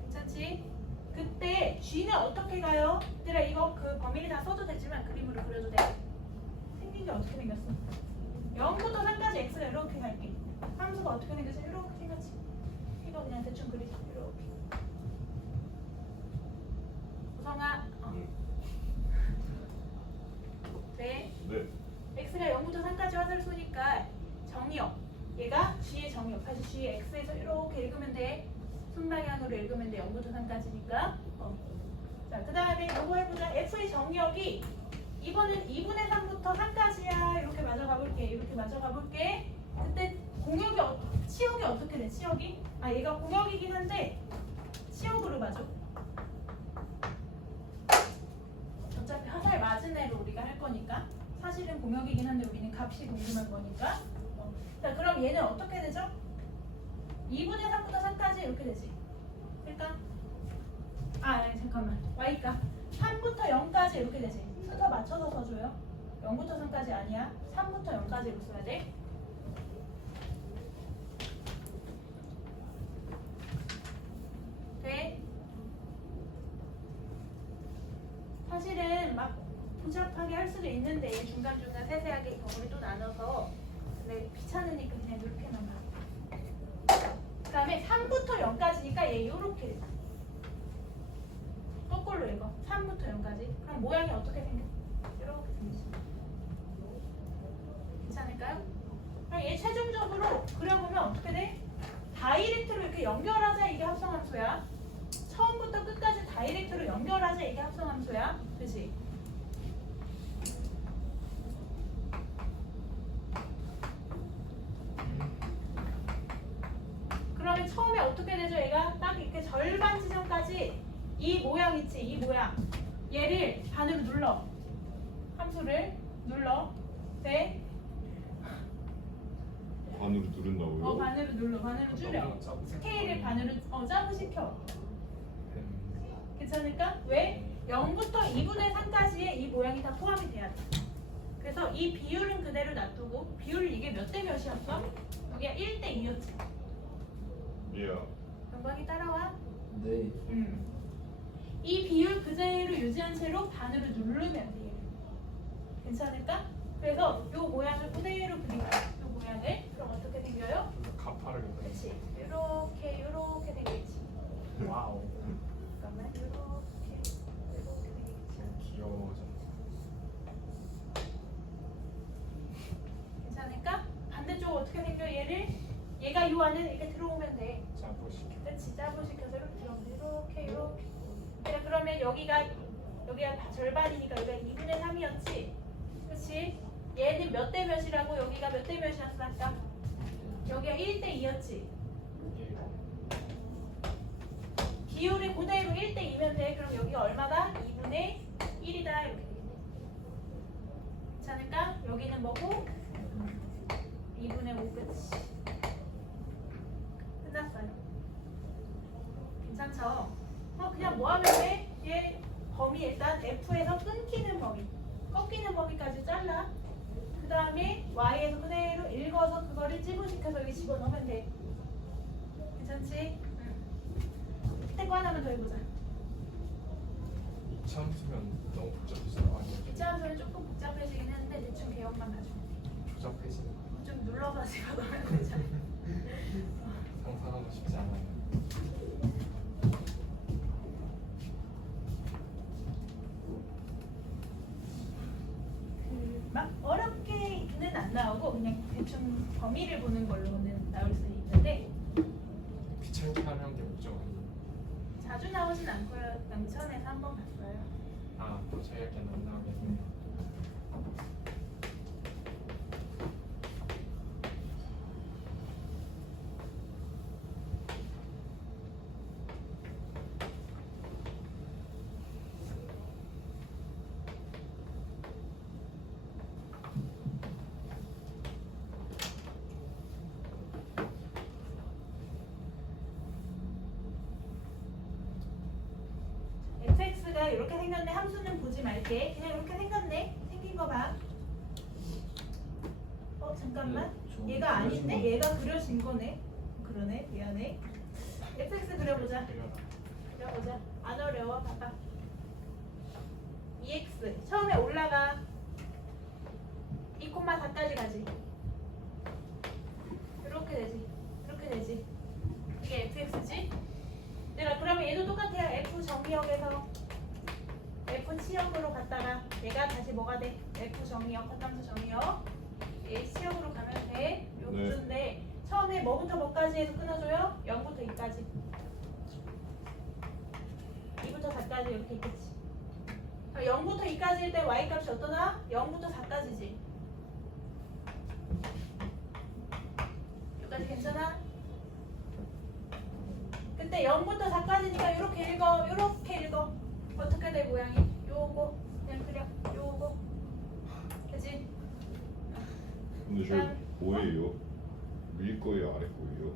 괜찮지? 그때 G는 어떻게 가요? 얘들아 이거 그 범위를 다 써도 되지만 그림으로 그려도 돼. 생긴 게 어떻게 생겼어? 0부터 3까지 x가 이렇게 갈게. 함수가 어떻게 생겼어? 이렇게 생겼지. 이거 그냥 대충 그리자. 이렇게. 우성아 돼? 네. x가 0부터 3까지 화살을 쏘니까 정의역. 얘가 G의 정의역. 다시 G의 x에서 이렇게 읽으면 돼. 순방향으로 읽으면 돼. 0부터 3까지니까. 자, 그 다음에 이거 해보자. F의 정의역이 이번엔 2분의 3부터 3까지야. 이렇게 맞아 가볼게. 이렇게 맞아 가볼게. 그때 공역이 치역이 어떻게 돼? 치역이? 얘가 공역이긴 한데 치역으로 맞아. 어차피 화살 맞은 애로 우리가 할 거니까. 사실은 공역이긴 한데 우리는 값이 궁금한 거니까. 자, 그럼 얘는 어떻게 되죠? 2분의 3부터 3까지 이렇게 되지. 그러니까 아니, 잠깐만. y값 3부터 0까지 이렇게 되지. 순서 맞춰서 써줘요. 0부터 3까지 아니야. 3부터 0까지로 써야 돼. 돼? 사실은 막 복잡하게 할 수도 있는데 중간중간 세세하게 경우를 또 나눠서 근데 귀찮으니까 그냥 이렇게만 가. 그 다음에 3부터 0까지니까 얘 요렇게 거꾸로 읽어. 3부터 0까지. 그럼 모양이 어떻게 생겨? 이렇게 생기지. 괜찮을까요? 그럼 얘 최종적으로 그려보면 어떻게 돼? 다이렉트로 이렇게 연결하자. 이게 합성함수야. 처음부터 끝까지 다이렉트로 연결하자. 이게 합성함수야. 그치? 그러면 처음에 어떻게 되죠? 얘가 딱 이렇게 절반 지점까지 이 모양 있지? 이 모양 얘를 반으로 눌러. 함수를 눌러. 돼? 반으로 누른다고요? 반으로 눌러. 반으로 줄여. 스케일을 반으로 짜고 시켜. 괜찮을까? 왜? 0부터 2분의 3까지의 이 모양이 다 포함이 돼야 돼. 그래서 이 비율은 그대로 놔두고 비율 이게 몇 대 몇이었어? 여기가 1대 2였지. 예. 영광이 따라와. 네. 이 비율 그대로 유지한 채로 반으로 누르면 돼. 괜찮을까? 그래서 요 모양을 그대로 그리자. 요 모양을. 그럼 어떻게 생겨요? 가파를 그렇지. 요렇게 되겠지. 와우. 잠깐만. 요렇게 되겠지. 귀여워져. 괜찮을까? 반대쪽 어떻게 생겨? 얘가 요 안에 이렇게 들어오면 돼. 짜보시켜. 그렇지. 짜부 시켜서 이렇게 들어오면 돼. 이렇게. 그래, 그러면 여기가 다 절반이니까 여기가 2분의 3이었지. 그렇지? 얘는 몇 대 몇이라고 여기가 몇 대 몇이었어 아까? 여기가 1대 2였지. 예. 비율이 그대로 1대 2면 돼. 그럼 여기가 얼마다? 2분의 1이다. 이렇게 되겠네. 괜찮을까? 여기는 뭐고? 2분의 5. 그치? 끝났어요. 괜찮죠? 그냥 뭐 하면 돼? 얘 범위 일단 F에서 끊기는 범위, 꺾이는 범위까지 잘라. 그 다음에 Y에서 그대로 읽어서 그거를 찌부시켜서 여기 집어넣으면 돼. 괜찮지? 태고 하나만 더 해보자. 이참수면 너무 복잡해지는 거 아니에요? 이차함수는 조금 복잡해지긴 했는데 대충 개혁만 봐주면 돼. 복잡해지는 거. 좀 눌러서 집어넣으면 되잖아. 상상하기 쉽지 않아요. 막 어렵게는 안 나오고 그냥 대충 범위를 보는 걸로는 나올 수 있는데 귀찮게 하는 게 목적 아니에요? 자주 나오진 않고요. 영천에서 한 번 봤어요. 아, 또 저희한테는 안 나오겠네요. fx가 이렇게 생겼네. 함수는 보지 말게. 그냥 이렇게 생겼네. 생긴 거 봐. 잠깐만. 얘가 아닌데? 얘가 그려진 거네. 그러네. 미안해. fx 그려보자. 그려보자. 안 어려워. 봐봐. 2x 처음에 올라가 2,4까지 가지. 이렇게 되지. 이렇게 되지. 이게 fx지. 내가 그러면 얘도 똑같아요. f 정의역에서 f 치역으로 갔다가 얘가 다시 뭐가 돼? f 정의역, 컷함수 정의역. 얘 치역으로 가면 돼. 요 네. 구조인데 처음에 뭐부터 뭐까지 해서 끊어줘요? 0부터 2까지. 2부터 4까지 이렇게 있겠지. 0부터 2까지일 때 y값이 어떠나? 0부터 4까지지. 여기까지 괜찮아? 그때 0부터 4까지니까 이렇게 읽어. 이렇게 읽어. 어떻게 돼 모양이? 요거 그냥 그려. 요거. 그치? 근데 저 뭐예요? 위 거예요? 아래 거예요?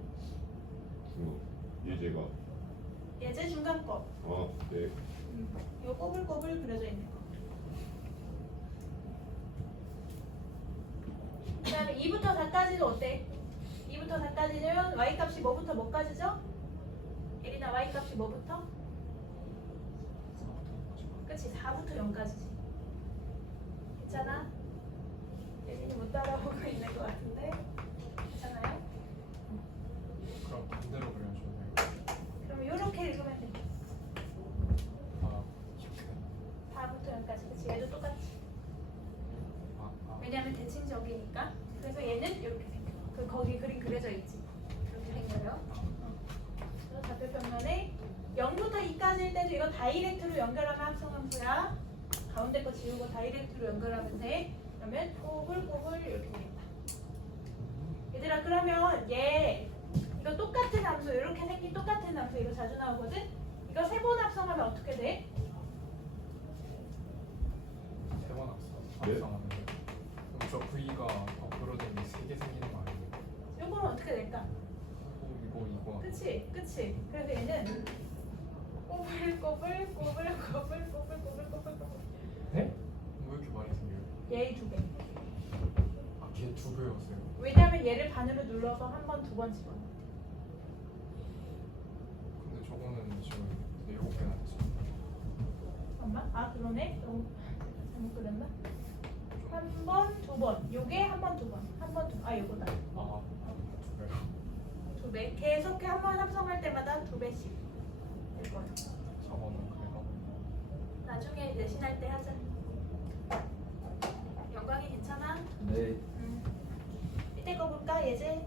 예제가. 예제 중간 거. 네. 요 꼬불꼬불 그려져 있는 거. 그 다음에 2부터 4까지도 어때? 2부터 4까지는 y값이 뭐부터 뭐까지죠? 예린아 y값이 뭐부터? 그치 4부터 0까지지. 괜찮아? 예린이 못 따라오고 있는 것 같은데 괜찮아요? 그럼 반대로 그려줘요. 그럼 이렇게 읽으면 돼. 아, 이렇게. 4부터 0까지. 그치 얘도 똑같지. 왜냐면 대칭적이니까. 그래서 얘는 이렇게 생겨. 거기 그림 그려져 있지. 이렇게 생겨요. 그래서 좌표 평면에 0부터 2까지일 때도 이거 다이렉트로 연결하면 합성함수야. 가운데 거 지우고 다이렉트로 연결하면 돼. 그러면 꼬불꼬불 이렇게 되겠다. 얘들아 그러면 얘 이거 똑같은 함수 이렇게 생긴 똑같은 함수 이거 자주 나오거든. 이거 세 번 합성하면 어떻게 돼? 세번 네? 합성하는데. 그럼 저 V가 거꾸로 된게 3개 생기는 거 아니에요? 어떻게 될까? 이거. 그치? 그래서 얘는 꼬불꼬불. 네? 왜 이렇게 많이 생겨요? 얘 2배. 아, 걔 2배였어요. 왜냐면 얘를 반으로 눌러서 한 번, 2번 집어넣어. 근데 저거는 지금 7개나 됐어요. 잠깐만. 아 그러네. 잘못 그렸나? 한 번, 2번. 요게 한 번, 2번. 한 번, 2번. 아 요거다. 아, 2배. 2배. 계속 한 번 합성할 때마다 2배씩 될 거야. 저거는 그래서 나중에 내신할 때 하자. 영광이 괜찮아? 네. 밑에 거 볼까 예제?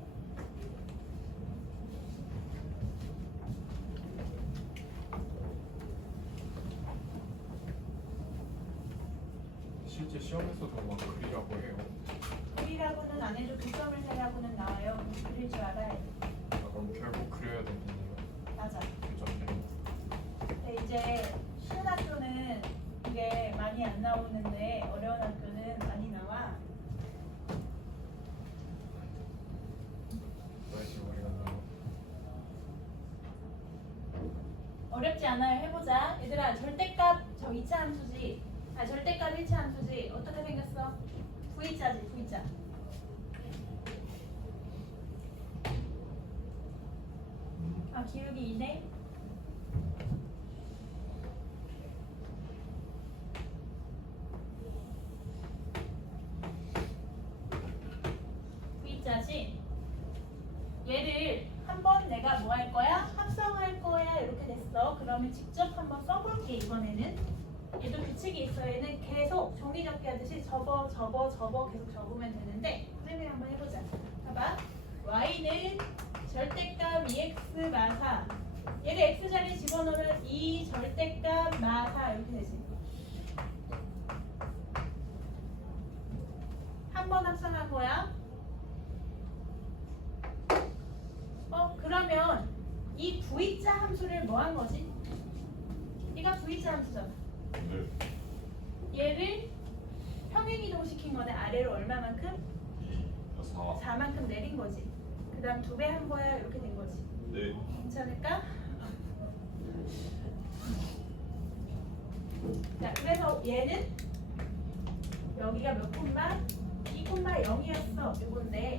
실제 시험에서도 막 그리라고 해요. 그리라고는 안 해도 교점을 세라고는 나와요. 그릴 줄 알아야 돼. 아, 그럼 결국 그려야 되겠네요. 맞아. 교점 되는. 근데 이제 쉬운 학교는 이게 많이 안 나오는데 어려운 학교는 많이 나와. 왜 지금 머리 갔나요? 어렵지 않아요. 해보자. 얘들아 절대값 저 2차 함수지. 아 절대값 1차 함수지. 어떻게 생겼어? V자지 V자. 아 기울기 2네. V자지. 얘를 한번 내가 뭐 할 거야? 합성할 거야. 이렇게 됐어. 그러면 직접 한번 써볼게 이번에는. 얘도 규칙이 있어. 얘는 계속 종이접기 하듯이 접어 계속 접으면 되는데 선생님이 한번 해보자. 봐봐. y는 절대값 2x 마사. 얘를 x 자리에 집어넣으면 2 절대값 마사 이렇게 되지. 한 번 합성한 거야. 그러면 이 V자 함수를 뭐 한 거지? 얘가 V자 함수잖아. 네. 얘를 평행이동 시킨 거네. 아래로 얼마만큼? 4. 4만큼 내린 거지. 그 다음 2배 한 거야. 이렇게 된 거지. 네. 괜찮을까? 자, 그래서 얘는 여기가 몇 콤마? 2,0이었어. 이건데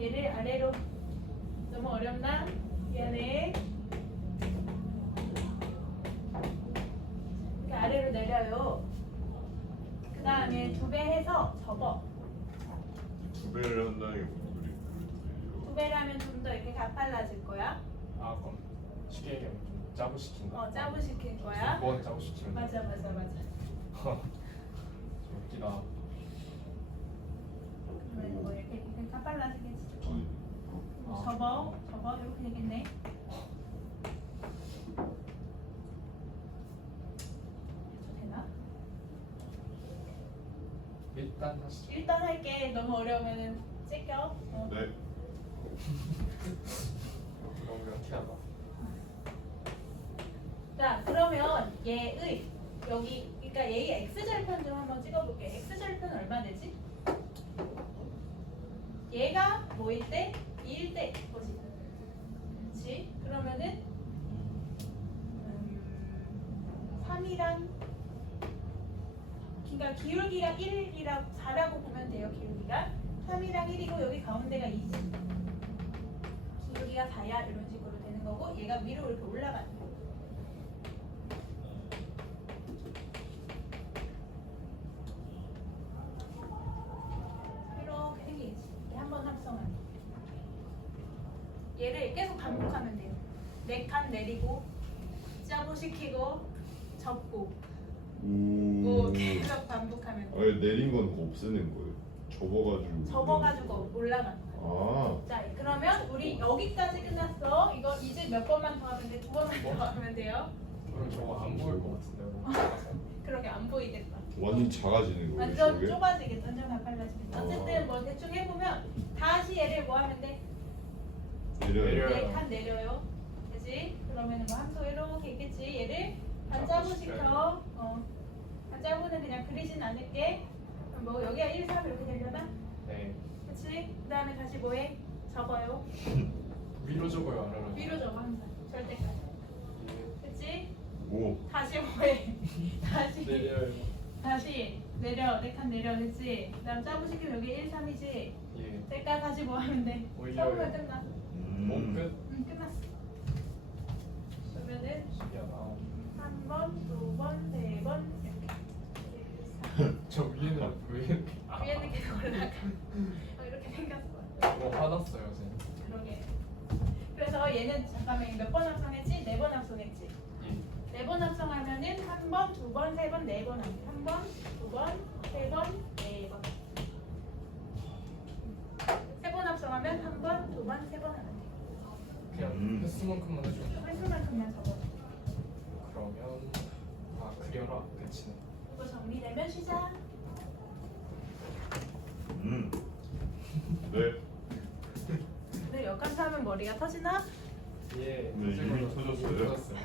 얘를 아래로 너무 어렵나? 미안해. 이렇게 아래로 내려요. 그 다음에 2배 해서 접어. 2배를 한다는 게 무슨 소리예요? 2배를 하면 좀 더 이렇게 가팔라질 거야. 아, 그럼 쉽게 얘기하면 좀 짜부시킨다. 짜부시킬 거야. 2번 짜부시키면 돼. 맞아. 좀 웃기다. 그러면 뭐 이렇게 가팔라지겠지. 아니. 접어 이렇게 되겠네. 되나? 일단 하시죠. 일단 할게. 너무 어려우면은 째껴. 네. 그럼 이렇게 하나? 자 그러면 얘의 여기 그러니까 얘의 x절편 좀 한번 찍어볼게. x절편 얼마 되지? 얘가 뭐일 때? 2일 때 거지. 그렇지? 그러면은 3이랑 그러니까 기울기가 1이라고 4라고 보면 돼요. 기울기가 3이랑 1이고 여기 가운데가 2지. 기울기가 4야 이런 식으로 되는 거고 얘가 위로 이렇게 올라가는 거. 이렇게 생기지. 한번 합성하면 얘를 계속 반복하면 돼요. 4칸 내리고 짜부시키고 접고 뭐 계속 반복하면 돼요. 아니 내린 건 그거 없애는 거예요. 접어가지고 올라가는 거야. 아. 자 그러면 우리 여기까지 끝났어. 이거 이제 몇 번만 더 하면 돼? 2번만 더 하면 돼요. 그럼 저거 안 보일 것 같은데. 그렇게 안 보이겠다. 완전 작아지는 거예요. 완전 저게? 좁아지겠다. 완전 가팔라지겠다. 어쨌든 뭐 대충 해보면 다시 얘를 뭐 하면 돼? 내려요. 내려요. 4칸 내려요. 그지? 그러면 뭐 함수 이렇게 있겠지. 얘를 반짜부시켜. 반짜부는 그냥 그리진 않을게. 그럼 뭐 여기가 1, 3 이렇게 되려나? 네. 그치? 그 다음에 다시 뭐해? 적어요. 위로 적어요, 아래로? 위로 적어 항상. 절대까지. 예. 그치? 오. 다시 뭐해? 다시 내려요. 다시 내려. 4칸 내려. 그치? 그 다음 짜부시키면 여기 1, 3이지? 예. 셀까 다시 뭐 하면 돼? 올려요. 써보면 끝나. 뭐 끝? 응, 끝났어. 그러면은 신기하다. 한 번, 두 번, 세 번 이렇게. 저 위에는 왜 이렇게? 위에는 계속 올라가. 이렇게 생겼어. 뭐 화났어요, 쟤. 그러게. 그래서 얘는 잠깐만 몇 번 합성했지? 4번 합성했지. 예. 4번 합성하면은 한 번, 두 번, 세 번, 4번 합니다. 한 번, 두 번, 세 번, 4번. 세 번 합성하면 한 번, 두 번, 세 번 하면 돼. 그냥 횟수만큼만 해줘. 횟수만큼만 적어. 그러면 아 그려라 끝이네. 이거 정리되면 시작. 네. 근데 역감사하면 머리가 터지나? 예. 네, 이미 터졌어요. 터졌어요.